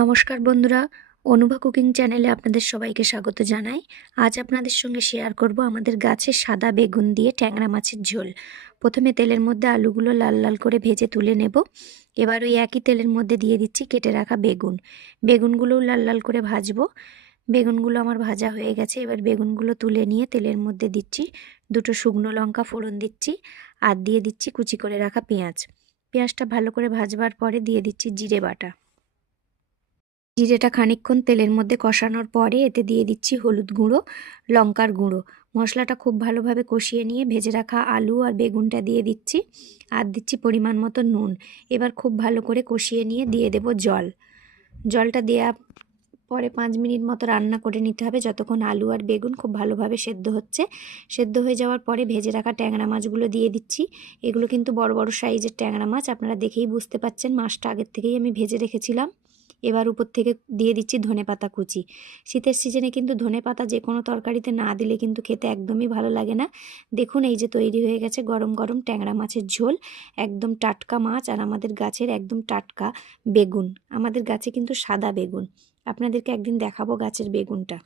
নমস্কার বন্ধুরা, অনুভা কুকিং চ্যানেলে আপনাদের সবাইকে স্বাগত জানাই। আজ আপনাদের সঙ্গে শেয়ার করব আমাদের গাছের সাদা বেগুন দিয়ে ট্যাংরা মাছের ঝোল। প্রথমে তেলের মধ্যে আলুগুলো লাল লাল করে ভেজে তুলে নেব। এবার ওই একই তেলের মধ্যে দিয়ে দিচ্ছি কেটে রাখা বেগুন। বেগুনগুলোও লাল লাল করে ভাজবো। বেগুনগুলো আমার ভাজা হয়ে গেছে। এবার বেগুনগুলো তুলে নিয়ে তেলের মধ্যে দিচ্ছি দুটো শুকনো লঙ্কা ফোড়ন দিচ্ছি, আর দিয়ে দিচ্ছি কুচি করে রাখা পেঁয়াজ। পেঁয়াজটা ভালো করে ভাজবার পরে দিয়ে দিচ্ছি জিরে বাটা। জিরেটা খানিকক্ষণ তেলের মধ্যে কষানোর পরে এতে দিয়ে দিচ্ছি হলুদ গুঁড়ো, লঙ্কার গুঁড়ো। মশলাটা খুব ভালোভাবে কষিয়ে নিয়ে ভেজে রাখা আলু আর বেগুনটা দিয়ে দিচ্ছি, আর দিচ্ছি পরিমাণ মতো নুন। এবার খুব ভালো করে কষিয়ে নিয়ে দিয়ে দেব জল। জলটা দেওয়া পরে 5 মিনিট মতো রান্না করে নিতে হবে, যতক্ষণ আলু আর বেগুন খুব ভালোভাবে সেদ্ধ হচ্ছে। সেদ্ধ হয়ে যাওয়ার পরে ভেজে রাখা ট্যাংরা মাছগুলো দিয়ে দিচ্ছি। এগুলো কিন্তু বড় বড় সাইজের ট্যাংরা মাছ, আপনারা দেখেই বুঝতে পাচ্ছেন মাছটা আগের থেকেই আমি ভেজে রেখেছিলাম। এবার উপর থেকে দিয়ে দিচ্ছি ধনেপাতা কুচি। শীতের সিজনে কিন্তু ধনেপাতা যে কোনো তরকারিতে না দিলে কিন্তু খেতে একদমই ভালো লাগে না। দেখুন এই যে তৈরি হয়ে গেছে গরম গরম ট্যাংরা মাছের ঝোল। একদম টাটকা মাছ আর আমাদের গাছের একদম টাটকা বেগুন। আমাদের গাছে কিন্তু সাদা বেগুন, আপনাদেরকে একদিন দেখাবো গাছের বেগুনটা।